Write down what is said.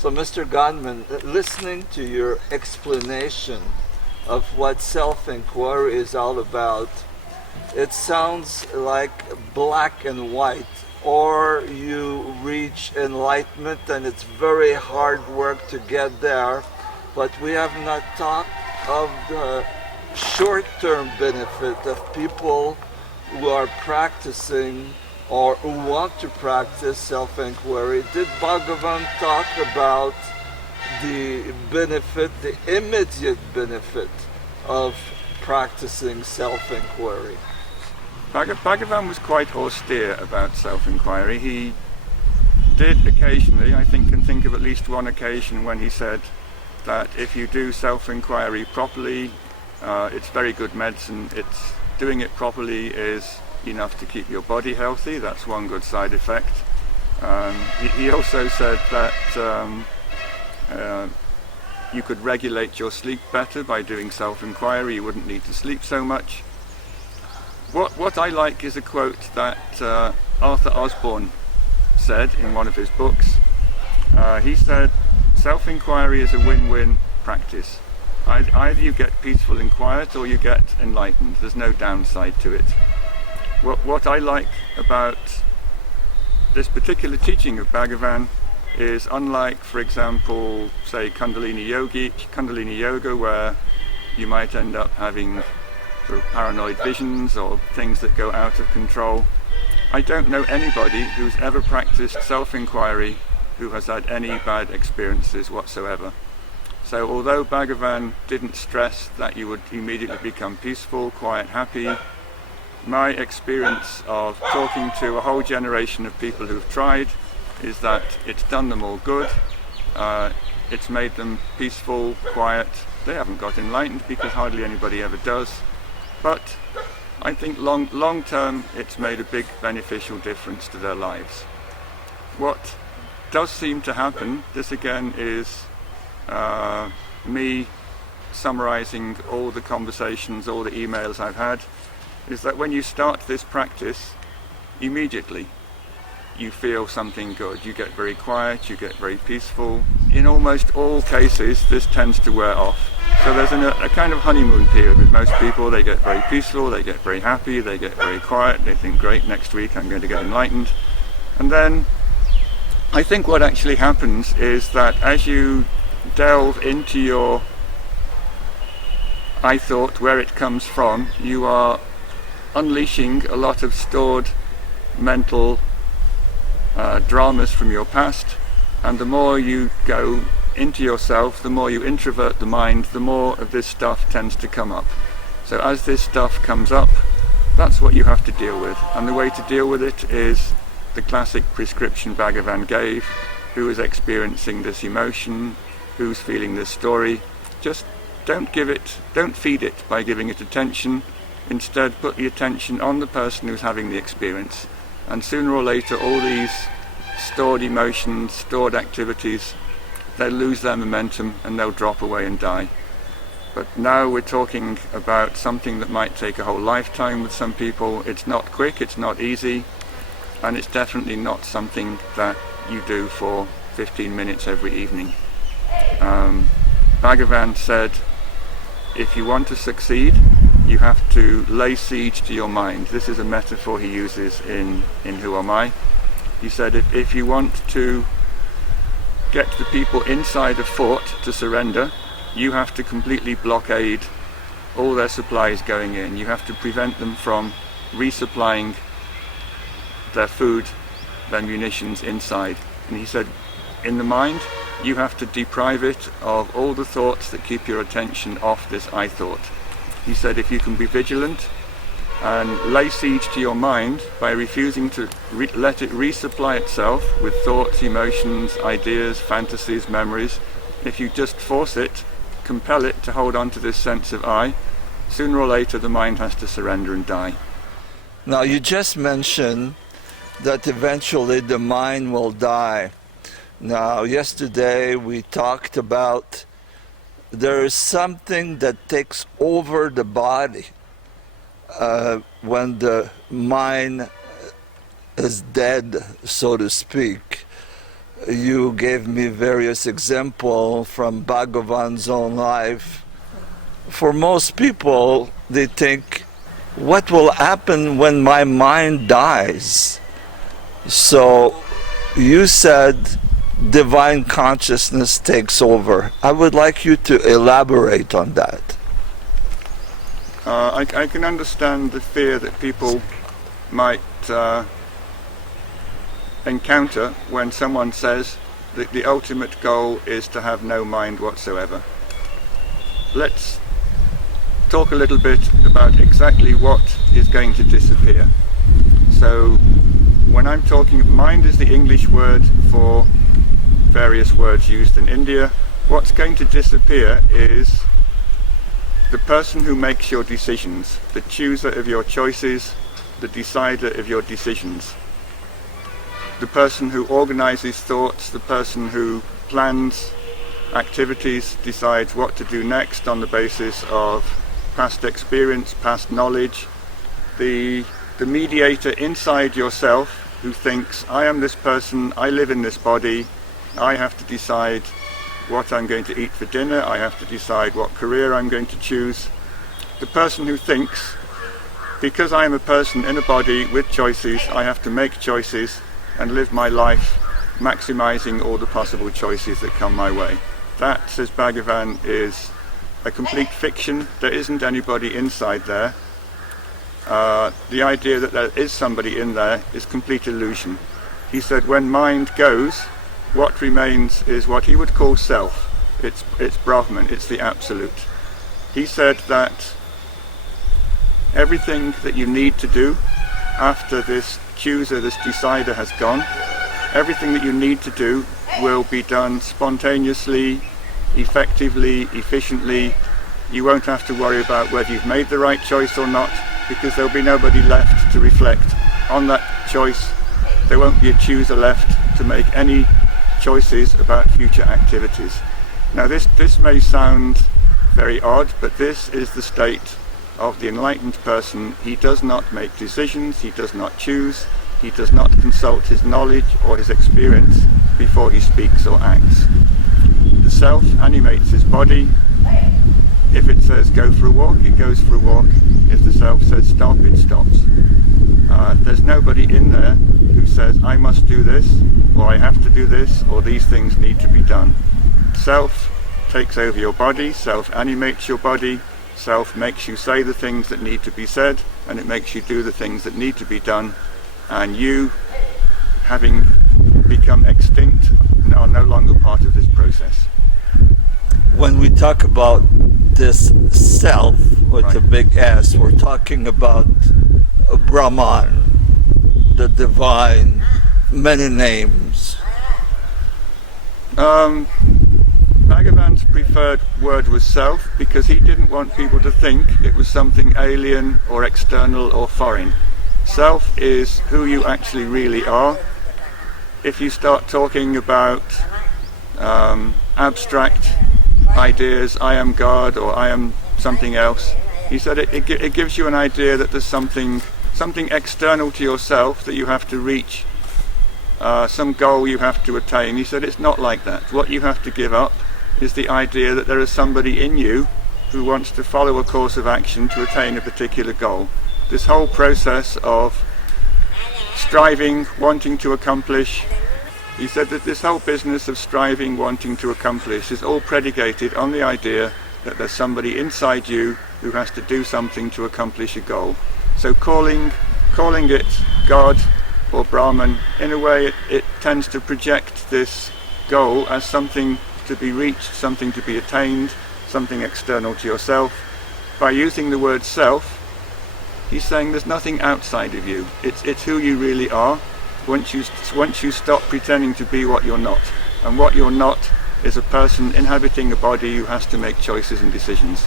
So, Mr. Godman, listening to your explanation of what self-inquiry is all about, it sounds like black and white, or you reach enlightenment and it's very hard work to get there, but we have not talked of the short-term benefit of people who are practicing or who want to practice self-inquiry. Did Bhagavan talk about the benefit, the immediate benefit of practicing self-inquiry? Bhagavan was quite austere about self-inquiry. He did occasionally, I can think of at least one occasion when he said that if you do self-inquiry properly, it's very good medicine. Doing it properly is enough to keep your body healthy. That's one good side effect. He also said that you could regulate your sleep better by doing self-inquiry. You wouldn't need to sleep so much. What I like is a quote that Arthur Osborne said in one of his books. He said, self-inquiry is a win-win practice. Either you get peaceful and quiet or you get enlightened. There's no downside to it. What I like about this particular teaching of Bhagavan is, unlike, for example, say Kundalini Yoga, where you might end up having sort of paranoid visions or things that go out of control, I don't know anybody who's ever practiced self-inquiry who has had any bad experiences whatsoever. So although Bhagavan didn't stress that you would immediately become peaceful, quiet, happy, my experience of talking to a whole generation of people who've tried is that it's done them all good. It's made them peaceful, quiet. They haven't got enlightened because hardly anybody ever does. But I think long term it's made a big beneficial difference to their lives. What does seem to happen, this again is me summarizing all the conversations, all the emails I've had, is that when you start this practice, immediately you feel something good. You get very quiet, you get very peaceful. In almost all cases, this tends to wear off. So there's a kind of honeymoon period with most people. They get very peaceful, they get very happy, they get very quiet, they think, great, next week I'm going to get enlightened. And then I think what actually happens is that as you delve into your I thought, where it comes from, you are unleashing a lot of stored mental dramas from your past, and the more you go into yourself, the more you introvert the mind, the more of this stuff tends to come up. So as this stuff comes up, that's what you have to deal with, and the way to deal with it is the classic prescription Bhagavan gave. Who is experiencing this emotion, who's feeling this story? Just don't feed it by giving it attention. Instead, put the attention on the person who's having the experience. And sooner or later, all these stored emotions, stored activities, they'll lose their momentum and they'll drop away and die. But now we're talking about something that might take a whole lifetime with some people. It's not quick, it's not easy, and it's definitely not something that you do for 15 minutes every evening. Bhagavan said, if you want to succeed, you have to lay siege to your mind. This is a metaphor he uses in Who Am I? He said, if you want to get the people inside a fort to surrender, you have to completely blockade all their supplies going in. You have to prevent them from resupplying their food, their munitions inside. And he said, in the mind, you have to deprive it of all the thoughts that keep your attention off this I thought. He said, if you can be vigilant and lay siege to your mind by refusing to let it resupply itself with thoughts, emotions, ideas, fantasies, memories, if you just force it, compel it to hold on to this sense of I, sooner or later the mind has to surrender and die. Now you just mentioned that eventually the mind will die. Now yesterday we talked about there is something that takes over the body when the mind is dead, so to speak. you gave me various examples from Bhagavan's own life. For most people, they think, what will happen when my mind dies? So you said divine consciousness takes over. I would like you to elaborate on that. I can understand the fear that people might encounter when someone says that the ultimate goal is to have no mind whatsoever. Let's talk a little bit about exactly what is going to disappear. So when I'm talking, mind is the English word for various words used in India. What's going to disappear is the person who makes your decisions, the chooser of your choices, the decider of your decisions. The person who organizes thoughts, the person who plans activities, decides what to do next on the basis of past experience, past knowledge. The mediator inside yourself who thinks, I am this person, I live in this body, I have to decide what I'm going to eat for dinner, I have to decide what career I'm going to choose. The person who thinks, because I am a person in a body with choices, I have to make choices and live my life maximizing all the possible choices that come my way. That, says Bhagavan, is a complete fiction. There isn't anybody inside there. The idea that there is somebody in there is complete illusion. He said when mind goes, what remains is what he would call self. It's Brahman, it's the absolute. He said that everything that you need to do after this chooser, this decider has gone, everything that you need to do will be done spontaneously, effectively, efficiently. You won't have to worry about whether you've made the right choice or not, because there'll be nobody left to reflect on that choice. There won't be a chooser left to make any choices about future activities. Now this may sound very odd, but this is the state of the enlightened person. He does not make decisions, he does not choose, he does not consult his knowledge or his experience before he speaks or acts. The self animates his body. If it says go for a walk, it goes for a walk. If the self says stop, it stops. There's nobody in there who says I must do this, or I have to do this, or these things need to be done. Self takes over your body, self animates your body, self makes you say the things that need to be said, and it makes you do the things that need to be done, and you, having become extinct, are no longer part of this process. When we talk about this self with Right. a big S, we're talking about Brahman, the divine, many names. Bhagavan's preferred word was self because he didn't want people to think it was something alien or external or foreign. Self is who you actually really are. If you start talking about abstract ideas, I am God or I am something else, he said it gives you an idea that there's something external to yourself that you have to reach, some goal you have to attain. He said it's not like that. What you have to give up is the idea that there is somebody in you who wants to follow a course of action to attain a particular goal. This whole process of striving, wanting to accomplish, he said that this whole business of striving, wanting to accomplish is all predicated on the idea that there's somebody inside you who has to do something to accomplish a goal. So calling it God or Brahman, in a way it tends to project this goal as something to be reached, something to be attained, something external to yourself. By using the word self, he's saying there's nothing outside of you. It's who you really are. Once you stop pretending to be what you're not. And what you're not is a person inhabiting a body who has to make choices and decisions.